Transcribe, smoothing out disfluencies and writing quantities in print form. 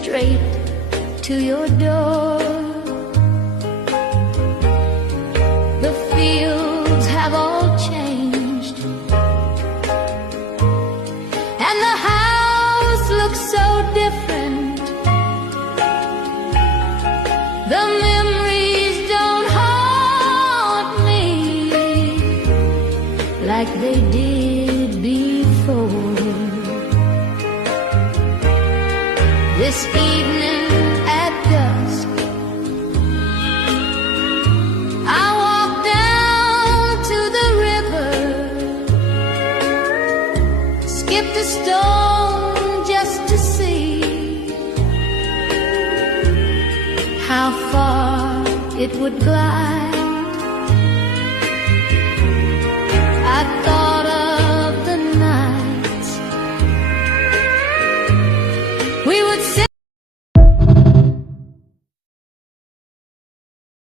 straight to your door. The fields have all changed, and the house looks so different. The memories don't haunt me like they did before. This evening at dusk, I walked down to the river, skipped a stone just to see how far it would glide.